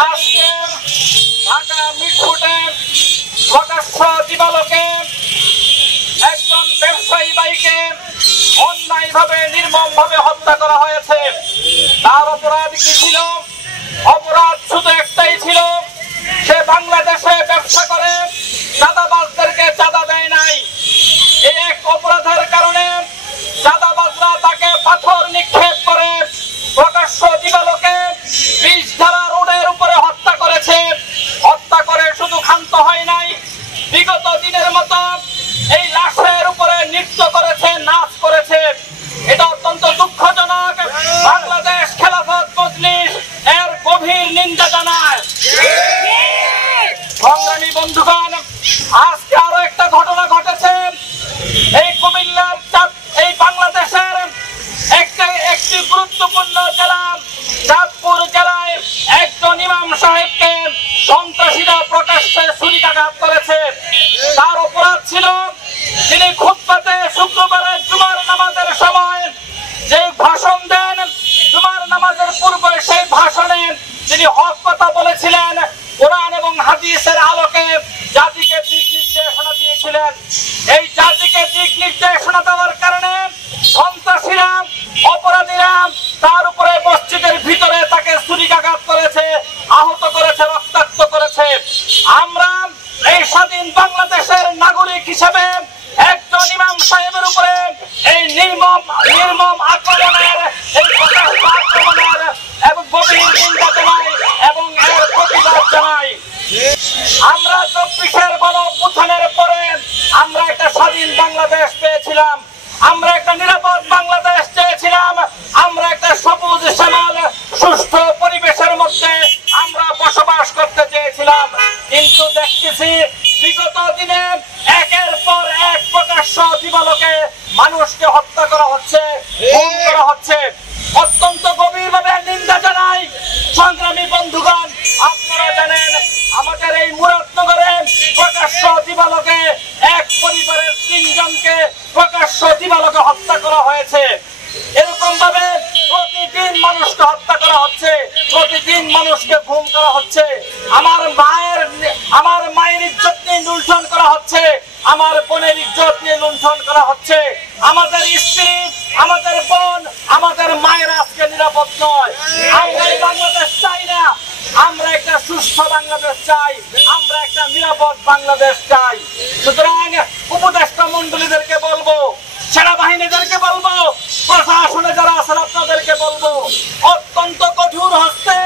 আজকে ঢাকা মিটফুটে প্রকাশ্য দিবালোকে একজন ব্যবসায়ী ভাইকে অন্যায়ভাবে নির্মমভাবে হত্যা করা হয়েছে। তার অপরাধ কি ছিল? অপরাধ শুধু একটাই ছিল, সে বাংলাদেশে ব্যবসা করে চাঁদাবাজদেরকে চাঁদা দেয় নাই। এই এক অপরাধের কারণে চাঁদাবাজরা তাকে পাথর নিক্ষেপ করে প্রকাশ্য দিবালোকে ২০ ধারা রোডের উপরে হত্যা করেছে। হত্যা করে শুধু ক্ষান্ত হয় নাই, বিগত দিনের মতো এই লাশের উপরে নৃত্য করেছে, নাচ করেছে। এটা অত্যন্ত দুঃখজনক। বাংলাদেশ খেলাফত মজলিস এর গভীর নিন্দা জানায়। সংগ্রামী বন্ধুগণ, আজকে আরো একটা ঘটনা ঘটেছে। এই কুমিল্লার এই বাংলাদেশের একটি গুরুত্বপূর্ণ জেলা চাঁদপুর জেলায় একজন ইমাম সাহেবকে সন্ত্রাসীরা প্রকাশ্যে ছুরিকাঘাত করেছে। তার অপরাধ ছিল, তিনি খুতবাতে শুক্রবারের জুমার নামাজের সময় যে ভাষণ দেন, জুমার নামাজের পূর্বে সেই ভাষণে তিনি হক কথা বলেছিলেন, কোরআন এবং হাদিসের আলোকে জাতিকে দিক নির্দেশনা দিয়েছিলেন। এই জাতিকে দিক নির্দেশনা দেওয়ার কারণে সন্ত্রাসীরা, অপরাধীরা তার উপরে মসজিদের ভিতরে তাকে ছুরিকাঘাত করেছে, আহত করেছে, রক্তাক্ত করেছে। আমরা এই স্বাধীন বাংলাদেশের নাগরিক হিসেবে একজন ইমাম সাহেবের উপরে এই নির্মম আক্রমণের, এই আক্রমণের এবং গভীর নিন্দা জানাই এবং এর প্রতিবাদ জানাই। আমরা ২৪-এর গণঅভ্যুত্থানের পরে আমরা একটা স্বাধীন বাংলাদেশ পেয়েছিলাম, আমরা একটা নিরাপদ বাংলাদেশ চেয়েছিলাম, আমরা একটা সবুজ শ্যামল সুষ্ঠু পরিবেশের মধ্যে আমরা বসবাস করতে চেয়েছিলাম। কিন্তু দেখতেছি বিগত দিনে একের পর এক প্রকাশ্য দিবালোকে মানুষকে হত্যা করা হচ্ছে, খুন করা হচ্ছে। অত্যন্ত গভীরভাবে নিন্দা জানাই। সংগ্রামী বন্ধুগণ, আপনারা জানেন আমাদের এই মুরাদনগরে প্রকাশ্য দিবালোকে এক পরিবারের ৩ জনকে প্রকাশ্য দিবালোকে হত্যা করা হয়েছে। এরকম ভাবে প্রতিদিন মানুষকে হত্যা করা হচ্ছে, প্রতিদিন মানুষকে গুম করা হচ্ছে। আমার মায়ের ইজ্জত নিয়ে লুণ্ঠন করা হচ্ছে, আমার বোনের ইজ্জত নিয়ে লুণ্ঠন করা হচ্ছে। আমাদের স্ত্রী, আমাদের বোন, আমাদের মায়ের আজকে নিরাপদ নয়। আমরা এই বাংলাদেশ চাই না, আমরা একটা সুস্থ বাংলাদেশ চাই, আমরা একটা নিরাপদ বাংলাদেশ চাই। সুতরাং উপদেষ্টা মন্ডলীদেরকে বলবো, সেনাবাহিনীদেরকে বলবো, প্রশাসনে যারা আছেন আপনাদেরকে বলবো, অত্যন্ত কঠোর হস্তে